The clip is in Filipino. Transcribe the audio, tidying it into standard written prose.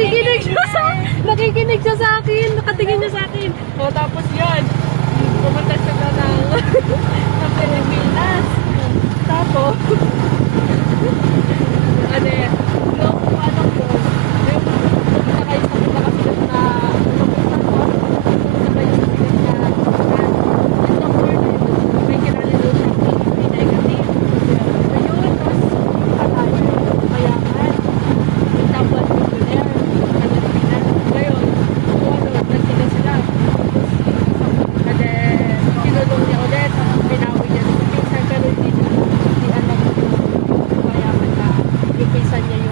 Nakikinig siya sa akin. Nakatingin niya sa akin. O, tapos yun. Pumunta sila ng Pilipinas. Tapos, ano nung ano ko, yung pumunta kayo sa kita kasi na pumunta ko, pumunta kayo sa kita na yung doctor na yun, may kilala daw siya PDP negative. Ayun, tapos pumunta tayo, mayaman. Tapos millionaire, Pilipinas. Ngayon, nagkita sila. And then, kinulong niya ulit, binawi niya sa pinsan, pero hindi alam kung mayaman na yung pinsan niya